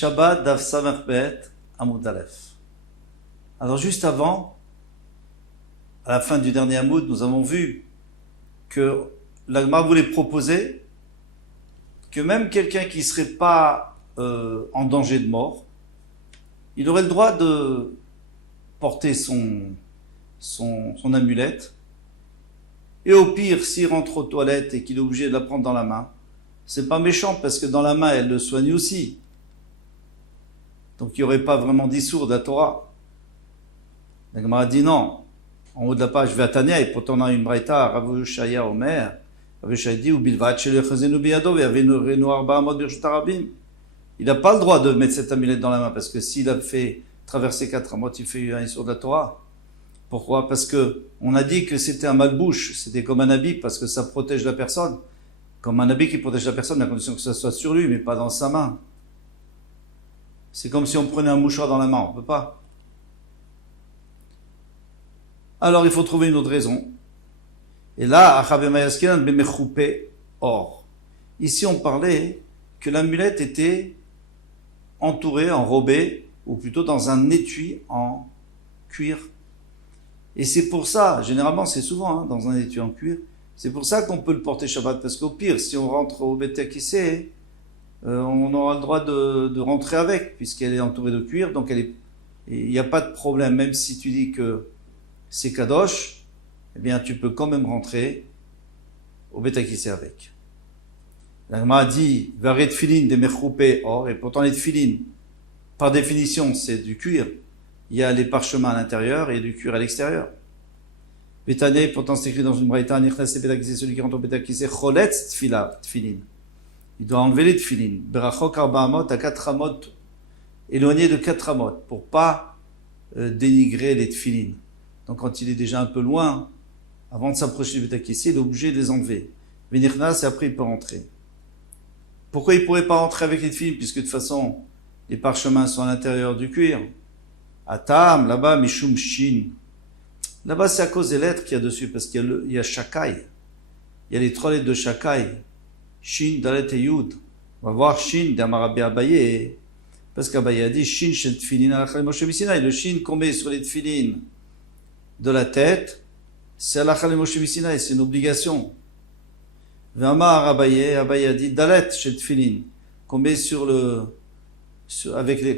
Shabbat Daf Samach Bet Amud Aleph. Alors juste avant, à la fin du dernier Amud, nous avons vu que l'Agma voulait proposer que même quelqu'un qui ne serait pas en danger de mort, il aurait le droit de porter son amulette. Et au pire, s'il rentre aux toilettes et qu'il est obligé de la prendre dans la main, c'est pas méchant parce que dans la main, elle le soigne aussi. Donc il n'y aurait pas vraiment d'issour de la Torah. La Gemara dit non. En haut de la page, Vatania, et pourtant on a une braïta, Rav Shaya Omer, Rav Shaya dit, ou Bilvat Shele Chazenu Biyado, et avait Renu Arba Amod Birshut Arabim. Il n'a pas le droit de mettre cette amulette dans la main, parce que s'il a fait traverser 4 amot, il fait un issour de la Torah. Pourquoi? Parce que on a dit que c'était un malbouche, c'était comme un habit, parce que ça protège la personne. Comme un habit qui protège la personne, à condition que ça soit sur lui, mais pas dans sa main. C'est comme si on prenait un mouchoir dans la main, on ne peut pas. Alors il faut trouver une autre raison. Et là, or. Ici on parlait que l'amulette était entourée, enrobée, ou plutôt dans un étui en cuir. Et c'est pour ça, généralement c'est souvent dans un étui en cuir, c'est pour ça qu'on peut le porter Shabbat, parce qu'au pire, si on rentre au Beit HaKissé, on aura le droit de rentrer avec, puisqu'elle est entourée de cuir, donc il n'y a pas de problème, même si tu dis que c'est Kadosh, eh bien tu peux quand même rentrer au Beit HaKissé avec. La Gemara dit, Varet Tfilin de Mechroupé or, et pourtant les Tfilin, par définition, c'est du cuir. Il y a les parchemins à l'intérieur et du cuir à l'extérieur. Bétané, pourtant c'est écrit dans une braïta, Nichnas le Beit HaKissé, celui qui rentre au Beit HaKissé, Choletz Tfilin. Il doit enlever les tfilin. Berachok arba amot, à 4 amot, éloigné de 4 amot, pour pas dénigrer les tfilin. Donc quand il est déjà un peu loin, avant de s'approcher du Beit HaKissé, il est obligé de les enlever. Venichnas, et après il peut rentrer. Pourquoi il pourrait pas rentrer avec les tfilin, puisque de toute façon, les parchemins sont à l'intérieur du cuir. Atam, là-bas, mishum shin. Là-bas, c'est à cause des lettres qu'il y a dessus, parce qu'il y a Shakai. Il y a les 3 lettres de Shakai. Shin, Dalet et Yud. On va voir Shin d'Amarabi Abaye. Parce qu'Abaye a dit Shin shel tfilin alachal Moshe Misinaï. Le Shin qu'on met sur les tfilin de la tête, c'est alachal Moshe Misinaï, c'est une obligation. V'amar Abaye a dit Dalet shel tfilin, qu'on met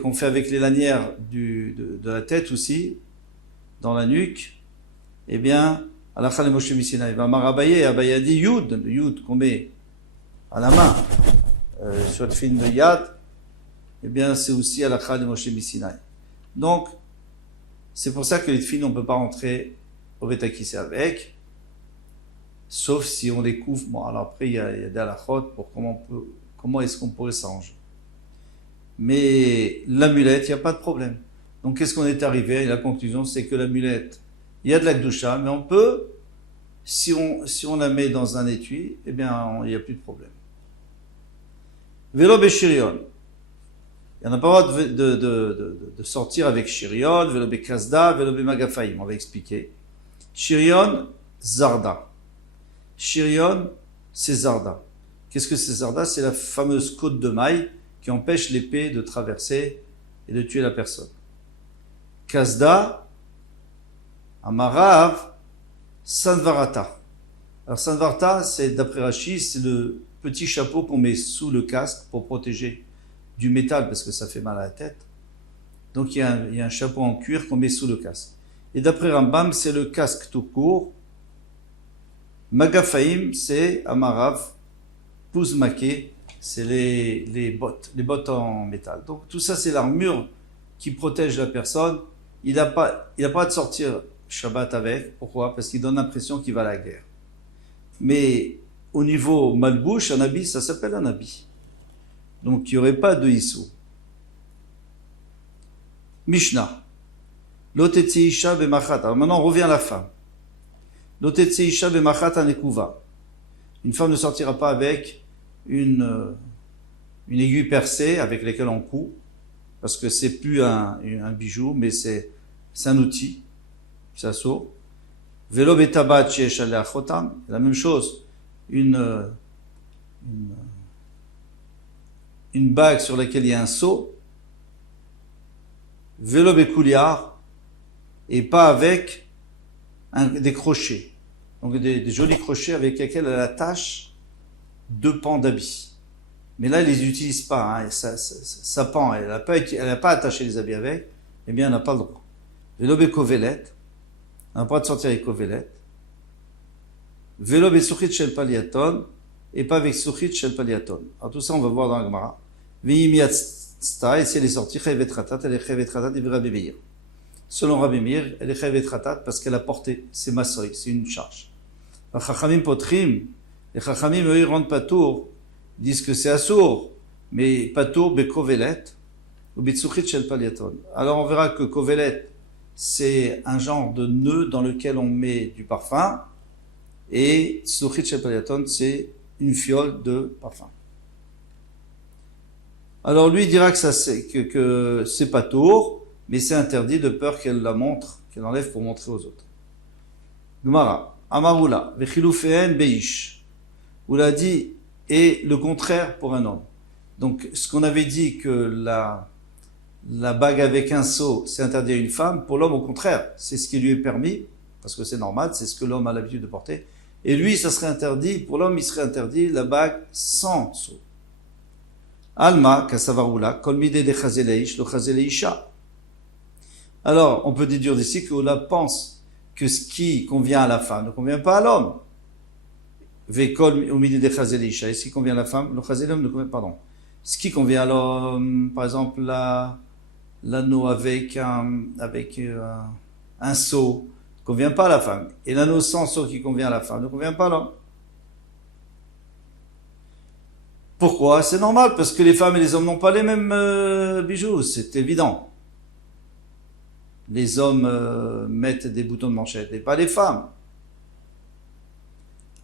qu'on fait avec les lanières de la tête aussi, dans la nuque. Eh bien, alachal Moshe Misinaï. V'amar Abaye a dit Yud, le Yud qu'on met à la main, sur le film de Yad, eh bien, c'est aussi à la Kha de Moshe Misinaï. Donc, c'est pour ça que les filles, on ne peut pas rentrer au Beit HaKissé avec, sauf si on les couvre. Bon, alors après, il y a des halakhot pour comment est-ce qu'on pourrait s'arranger. Mais l'amulette, il n'y a pas de problème. Donc, qu'est-ce qu'on est arrivé? Et la conclusion, c'est que l'amulette, il y a de la Kedusha, mais on peut, si on la met dans un étui, eh bien, il n'y a plus de problème. Vélo Béchirion. Il n'y en a pas le droit de sortir avec Shirion, Vélo Békazda, Vélo Bémagafaïm. On va expliquer. Shirion, Zarda. Shirion, c'est Zarda. Qu'est-ce que c'est Zarda? C'est la fameuse côte de maille qui empêche l'épée de traverser et de tuer la personne. Kazda, Amarav, Sanvarata. Alors Sanvarata, c'est d'après Rashi, c'est le petit chapeau qu'on met sous le casque pour protéger du métal parce que ça fait mal à la tête. Donc il y a un chapeau en cuir qu'on met sous le casque. Et d'après Rambam, c'est le casque tout court. Magafaim, c'est Amarav. Pouzmaké, c'est les bottes en métal. Donc tout ça, c'est l'armure qui protège la personne. Il n'a pas de sortir Shabbat avec. Pourquoi? Parce qu'il donne l'impression qu'il va à la guerre. Mais au niveau malbouche, un habit, ça s'appelle un habit. Donc il n'y aurait pas de issou. Mishnah. Lotetzi isha b'machat. Alors maintenant on revient à la femme. Lotetzi isha b'machat anekuva. Une femme ne sortira pas avec une aiguille percée avec laquelle on coud, parce que c'est plus un bijou, mais c'est un outil. Ça saut. Velo betabat sheyesh alea chotam. La même chose. Une bague sur laquelle il y a un sceau, vélo bécouliard, et pas avec des crochets. Donc des jolis crochets avec lesquels elle attache deux pans d'habits. Mais là, elle les utilise pas, hein, ça pend, elle n'a pas attaché les habits avec, eh bien, elle n'a pas le droit. Vélo bécovelette, on n'a pas le droit de sortir avec covelette. Vélo bésuchit shel paliaton, et pas avec suchit shel paliaton. Alors tout ça, on va voir dans la Gemara. V'yimiatzta, et si elle est sortie, chayvet ratat, elle est chayvet ratat, et Rabbi Meir. Selon Rabbi Meir, elle est chayvet ratat parce qu'elle a porté, c'est massoy, c'est une charge. Chachamim potrim, les chachamim, eux, ils rendent patour, disent que c'est assour, mais patour bekovelet, ou bitsuchit shel paliaton. Alors on verra que kovelet, c'est un genre de nœud dans lequel on met du parfum, et suchit shel paliaton, c'est une fiole de parfum. Alors lui dira que ça que c'est patour, mais c'est interdit de peur qu'elle la montre, qu'elle enlève pour montrer aux autres. Gemara, Amarula, vechilufeen beish. Où l'a dit, et le contraire pour un homme. Donc, ce qu'on avait dit que la bague avec un seau, c'est interdit à une femme, pour l'homme, au contraire, c'est ce qui lui est permis, parce que c'est normal, c'est ce que l'homme a l'habitude de porter. Et lui, ça serait interdit, pour l'homme, il serait interdit la bague sans seau. Alma, kasavaroula, kolmide de chazeleish, le chazeleisha. Alors, on peut déduire d'ici que Ola pense que ce qui convient à la femme ne convient pas à l'homme. Vekol umide de chazeleisha, et ce qui convient à la femme, le chazeleum ne convient pas, pardon. Ce qui convient à l'homme, par exemple, l'anneau avec un seau, ne convient pas à la femme. Et l'anneau sans seau qui convient à la femme ne convient pas à l'homme. Pourquoi? C'est normal, parce que les femmes et les hommes n'ont pas les mêmes bijoux, c'est évident. Les hommes mettent des boutons de manchette, et pas les femmes.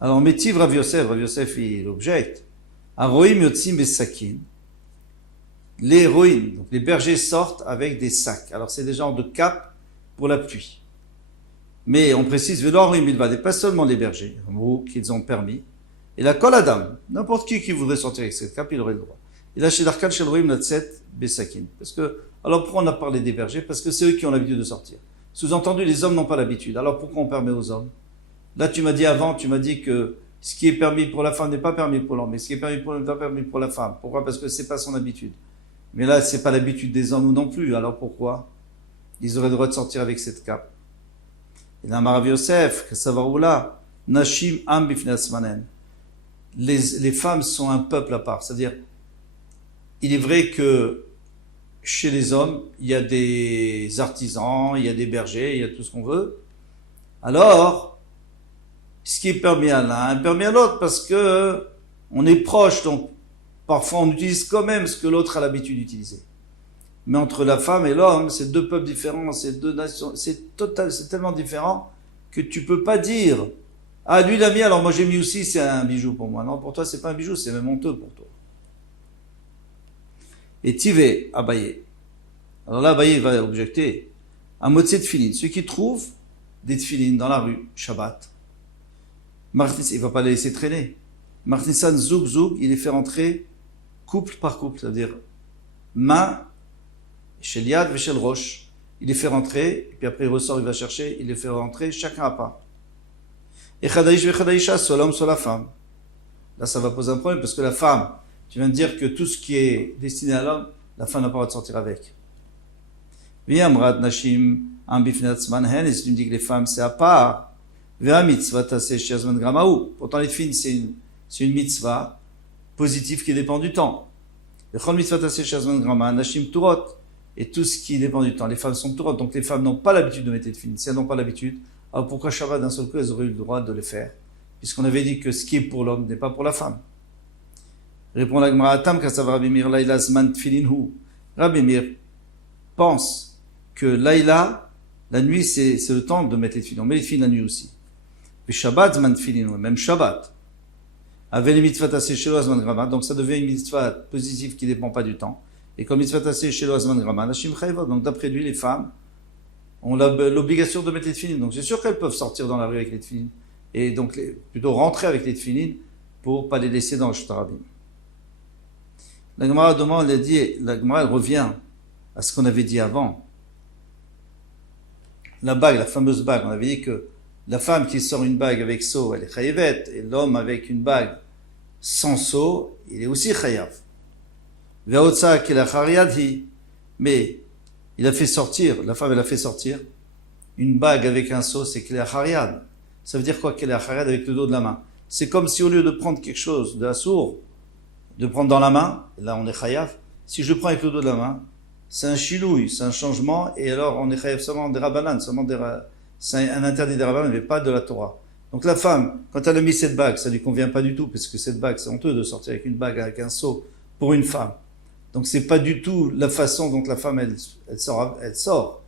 Alors, Métiv Rav Yosef, il objecte. Aroim yotzim besakin. Les héroïnes, donc les bergers sortent avec des sacs. Alors, c'est des genres de capes pour la pluie. Mais on précise, Velorim il va, pas seulement les bergers, qu'ils ont permis. Et la kol adam, n'importe qui voudrait sortir avec cette cape, il aurait le droit. Et là, chez Darkal Shel Roim Natset Besakin. Parce que, alors pourquoi on a parlé des bergers? Parce que c'est eux qui ont l'habitude de sortir. Sous-entendu, les hommes n'ont pas l'habitude. Alors pourquoi on permet aux hommes? Là, tu m'as dit que ce qui est permis pour la femme n'est pas permis pour l'homme, mais ce qui est permis pour l'homme n'est pas permis pour la femme. Pourquoi? Parce que c'est pas son habitude. Mais là, c'est pas l'habitude des hommes non plus. Alors pourquoi? Ils auraient le droit de sortir avec cette cape. Et là, Marav Yosef, Kasavaroula, Nashim Am Bifnasmanen. Les femmes sont un peuple à part. C'est-à-dire, il est vrai que chez les hommes, il y a des artisans, il y a des bergers, il y a tout ce qu'on veut. Alors, ce qui est permis à l'un est permis à l'autre parce que on est proche, donc parfois on utilise quand même ce que l'autre a l'habitude d'utiliser. Mais entre la femme et l'homme, c'est deux peuples différents, c'est deux nations, c'est tellement différent que tu peux pas dire ah, lui l'a mis, alors moi j'ai mis aussi, c'est un bijou pour moi. Non, pour toi c'est pas un bijou, c'est même honteux pour toi. Et Tivé, Abaye. Alors là, Abaye va objecter. Un motse de tefilin. Ceux qui trouvent des tefilin dans la rue, Shabbat, il va pas les laisser traîner. Martinissan Zoug, il les fait rentrer couple par couple, c'est-à-dire main, chez Liad et chez le Roche. Il les fait rentrer, et puis après il ressort, il va chercher, il les fait rentrer chacun à part. Et Chadaïch ve Chadaïcha, soit l'homme, soit la femme. Là, ça va poser un problème, parce que la femme, tu viens de dire que tout ce qui est destiné à l'homme, la femme n'a pas le droit de sortir avec. Viamrat Nashim, Ambifnatzman Hen, et si tu me dis que les femmes, c'est à part, Vea mitzvah taseh shiazman gramaou. Pourtant, les filles, c'est une mitzvah positive qui dépend du temps. Vechol mitzvah taseh shiazman grama, Nashim turot. Et tout ce qui dépend du temps. Les femmes sont turot, donc les femmes n'ont pas l'habitude de mettre des filles. Si elles n'ont pas l'habitude, alors pourquoi Shabbat d'un seul coup, elles auraient eu le droit de le faire? Puisqu'on avait dit que ce qui est pour l'homme n'est pas pour la femme. Répond la Gemara, Tam kasav Rabbi Meir laïla zman tfilin hu. Rabbi Meir pense que laïla, la nuit, c'est le temps de mettre les tefilin. On met les tefilin la nuit aussi. Mais Shabbat zman tfilin hu, même Shabbat. Avec les mitzvah tassé shelo zman grama, donc ça devient une mitzvah positive qui ne dépend pas du temps. Et comme mitzvah tassé shelo zman grama, nashim chayvot. Donc d'après lui, les femmes ont l'obligation de mettre les tefilin. Donc c'est sûr qu'elles peuvent sortir dans la rue avec les tefilin. Et donc plutôt rentrer avec les tefilin pour pas les laisser dans le shtarabim. La Gemara demande, la Gemara elle revient à ce qu'on avait dit avant. la bague, la fameuse bague, on avait dit que la femme qui sort une bague avec seau, elle est chayevet, et l'homme avec une bague sans seau, il est aussi chayav. Ve'otsa kelachariadhi, mais il a fait sortir, la femme elle a fait sortir une bague avec un seau, c'est kelachariad. Ça veut dire quoi kelachariad avec le dos de la main? C'est comme si au lieu de prendre quelque chose de assour, de prendre dans la main, là on est chayav, si je le prends avec le dos de la main, c'est un chilouille, c'est un changement, et alors on est chayav seulement des rabanan, c'est un interdit des rabanan, mais pas de la Torah. Donc la femme, quand elle a mis cette bague, ça lui convient pas du tout, parce que cette bague, c'est honteux de sortir avec une bague, avec un seau, pour une femme. Donc c'est pas du tout la façon dont la femme, elle sort.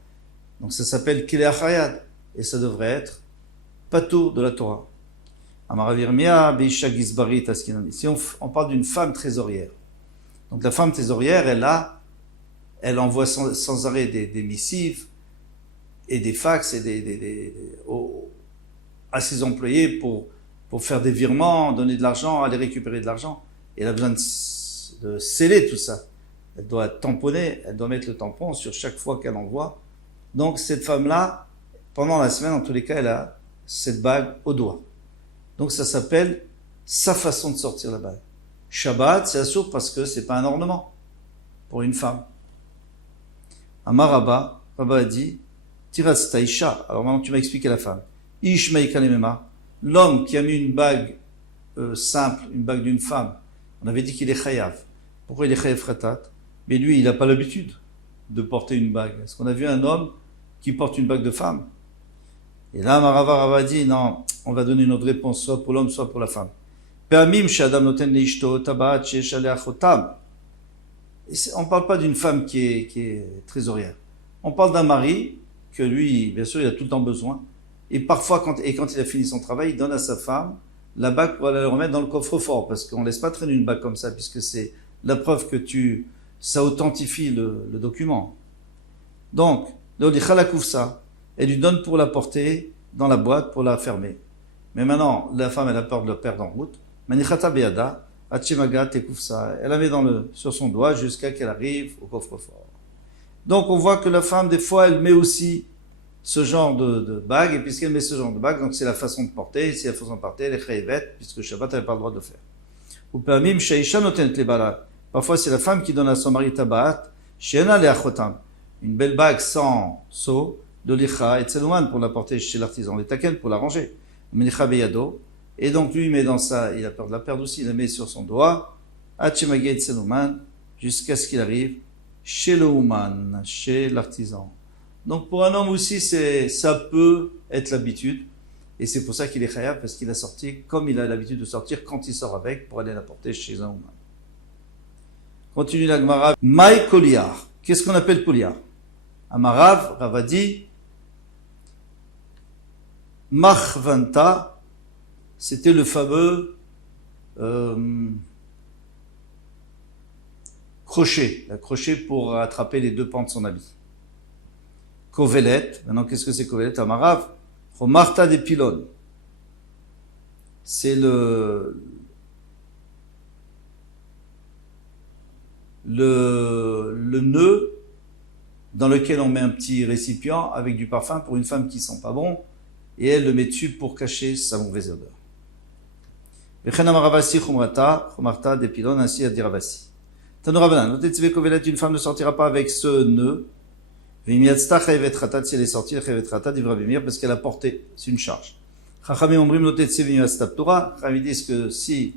Donc ça s'appelle Kilei Achayad, et ça devrait être patour de la Torah. Amaravirmia, Beisha Gizbarit, Askinani. Ici on parle d'une femme trésorière. Donc la femme trésorière, elle envoie sans arrêt des missives, et des fax, et à ses employés pour faire des virements, donner de l'argent, aller récupérer de l'argent. Et elle a besoin de sceller tout ça. Elle doit tamponner, elle doit mettre le tampon sur chaque fois qu'elle envoie. Donc cette femme-là, pendant la semaine, en tous les cas, elle a cette bague au doigt. Donc ça s'appelle sa façon de sortir la bague. Shabbat, c'est assourd parce que c'est pas un ornement pour une femme. Amar Rabba a dit, Tiras Taisha. Alors maintenant tu m'as expliqué la femme. Ishmaï Kalemema, l'homme qui a mis une bague simple, une bague d'une femme, on avait dit qu'il est chayav. Pourquoi il est chayav khatat? Mais lui, il n'a pas l'habitude de porter une bague. Est-ce qu'on a vu un homme qui porte une bague de femme? Et là, Rava dit, non, on va donner une autre réponse, soit pour l'homme, soit pour la femme. Pe'amim she'adam noten leishto tabat she'esh alea chotam. On ne parle pas d'une femme qui est trésorière. On parle d'un mari que lui, bien sûr, il a tout le temps besoin. Et parfois, quand il a fini son travail, il donne à sa femme la bague pour aller le remettre dans le coffre-fort, parce qu'on ne laisse pas traîner une bague comme ça, puisque c'est la preuve que ça authentifie le document. Donc, ça, elle lui donne pour la porter dans la boîte, pour la fermer. Mais maintenant, la femme, elle a peur de le perdre en route. Manichata beada, achemaga tekufsa. Elle la met sur son doigt jusqu'à qu'elle arrive au coffre-fort. Donc, on voit que la femme, des fois, elle met aussi ce genre de bague, et puisqu'elle met ce genre de bague, donc c'est la façon de porter, si la façon de porter, elle est chayevet, puisque Shabbat, elle n'a pas le droit de le faire. Ou pe'amim she'isha notenet lebala. Parfois, c'est la femme qui donne à son mari tabaat, she'ena le'achotam, une belle bague sans seau, de licha et tselouman pour la porter chez l'artisan, les taken pour la ranger, menicha beyado, et donc lui, il met dans ça, il a peur de la perdre aussi, il la met sur son doigt, achemagé tselouman, jusqu'à ce qu'il arrive chez le ouman, chez l'artisan. Donc pour un homme aussi, ça peut être l'habitude, et c'est pour ça qu'il est chayav, parce qu'il a sorti comme il a l'habitude de sortir quand il sort avec, pour aller la porter chez un ouman. Continue la Gemara. Maï koliar. Qu'est-ce qu'on appelle koliar? Amarav, Ravadi, Machvanta, c'était le fameux crochet, le crochet pour attraper les deux pans de son habit. Kovelet, maintenant qu'est-ce que c'est Kovelet? Amarav, Romarta des pylônes. C'est le nœud dans lequel on met un petit récipient avec du parfum pour une femme qui sent pas bon, et elle le met dessus pour cacher sa mauvaise odeur. Chomarta des pylônes, ainsi a dit Ravasi. Tanourabanan, une femme ne sortira pas avec ce nœud. Si elle est sortie, parce qu'elle a porté, c'est une charge. Chachamim disent que si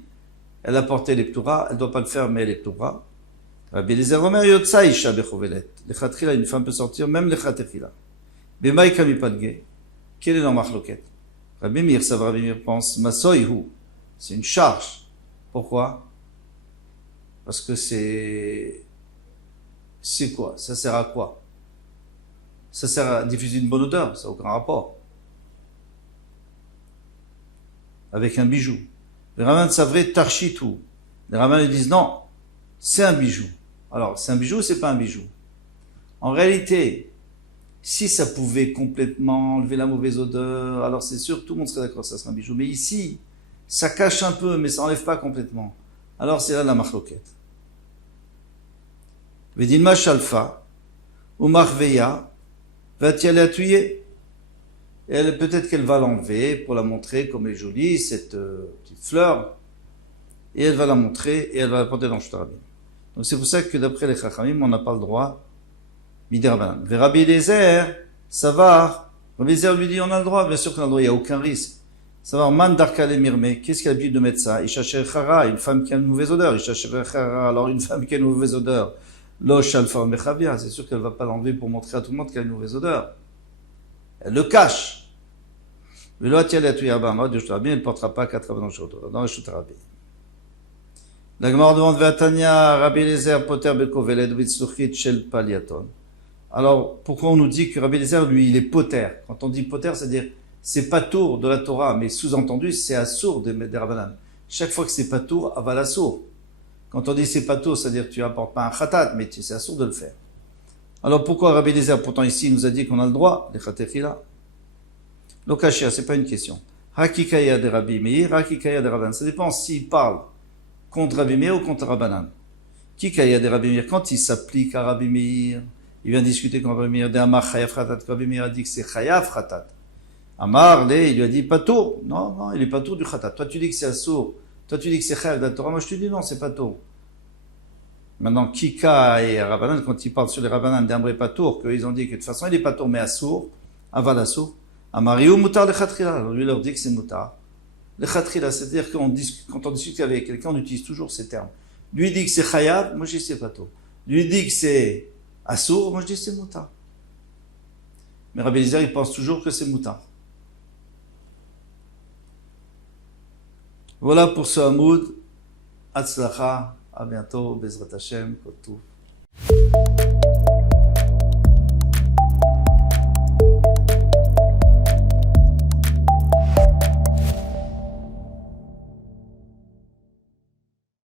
elle a porté les ptura, elle ne doit pas le faire, mais elle est ptura. Rabbi Eliezer Omer yotza isha bechovelet. Lechatchila, une femme peut sortir, même lechatchila. Bemaï kami padge. Quel est leur machloket? Rabbi Meir, Rabbi Meir pense, masoihu. C'est une charge. Pourquoi? Parce que c'est quoi? Ça sert à quoi? Ça sert à diffuser une bonne odeur, ça n'a aucun rapport. Avec un bijou. Les Raman savraient tarchitou. Les Raman lui disent non, c'est un bijou. Alors, c'est un bijou ou c'est pas un bijou? En réalité, si ça pouvait complètement enlever la mauvaise odeur, alors c'est sûr, tout le monde serait d'accord, ça serait un bijou. Mais ici, ça cache un peu, mais ça enlève pas complètement. Alors, c'est là la machloket. Vedilma shalfa, ou marveya, va-t-il la tuer? Et peut-être qu'elle va l'enlever pour la montrer comme elle est jolie, cette petite fleur. Et elle va la montrer et elle va la porter dans Shut Rabim. Donc c'est pour ça que d'après les Chachamim, on n'a pas le droit. Midi Rabbanan. Ve Rabbi Eliezer, Savar. Rabbi Eliezer lui dit on a le droit, bien sûr qu'on a le droit, il n'y a aucun risque. Savoir man darka le mirme, qu'est-ce qu'il a l'habitude de mettre ça? Isha Chara, une femme qui a une mauvaise odeur. Isha Chara, alors une femme qui a une mauvaise odeur. Lo shalfa mechavia, c'est sûr qu'elle ne va pas l'enlever pour montrer à tout le monde qu'elle a une mauvaise odeur. Elle le cache. Elle ne portera pas 80 jours dans le Shut Rabim. La Gemara demande Vatania, Rabbi Eliezer, Poter Bekoveled, Vitzluchit, Shel Paliaton. Alors, pourquoi on nous dit que Rabbi Eliezer, lui, il est poter? Quand on dit poter, c'est-à-dire, c'est pas tour de la Torah, mais sous-entendu, c'est assour des Rabbanan. Chaque fois que c'est pas tour, aval assour. Quand on dit c'est pas tour, c'est-à-dire que tu apportes pas un khatat, mais c'est assour de le faire. Alors, pourquoi Rabbi Eliezer, pourtant ici, il nous a dit qu'on a le droit, les khatefila? Lokashia, c'est pas une question. Hakikaya de Rabbi Meir, Hakikaya de Rabbanan. Ça dépend s'il parle contre Rabbi Meir ou contre Rabbanan. Kikaya de Rabbi Meir, quand il s'applique à Rabbi Meir, il vient discuter contre Rabbi Meir, d'Amar Chayav Khatat, Rabbi Meir a dit que c'est Chayav Khatat. Amar, il lui a dit pas tour. Non, il est pas tour du Khatat. Toi, tu dis que c'est Assour. Toi, tu dis que c'est Chayav de la Torah. Moi, je te dis non, c'est pas tour. Maintenant, Kika et Rabbanan, quand ils parlent sur les Rabbanan d'Ambré pas tour, qu'ils ont dit que de toute façon, il est pas tour, mais Assour, Aval Assour. Amariou Moutar le Khatrila. Alors, lui, il leur dit que c'est Moutar. Le Khatrila, c'est-à-dire quand on discute avec quelqu'un, on utilise toujours ces termes. Lui dit que c'est Chayav, moi je dis c'est pas tour. Lui dit que c'est Assour, moi je dis c'est Moutar. Mais Rabbi Eliezer, il pense toujours que c'est Moutar. Voilà pour ce Hamoud. Hatzlacha, à bientôt, Bezrat Hashem, Kotou.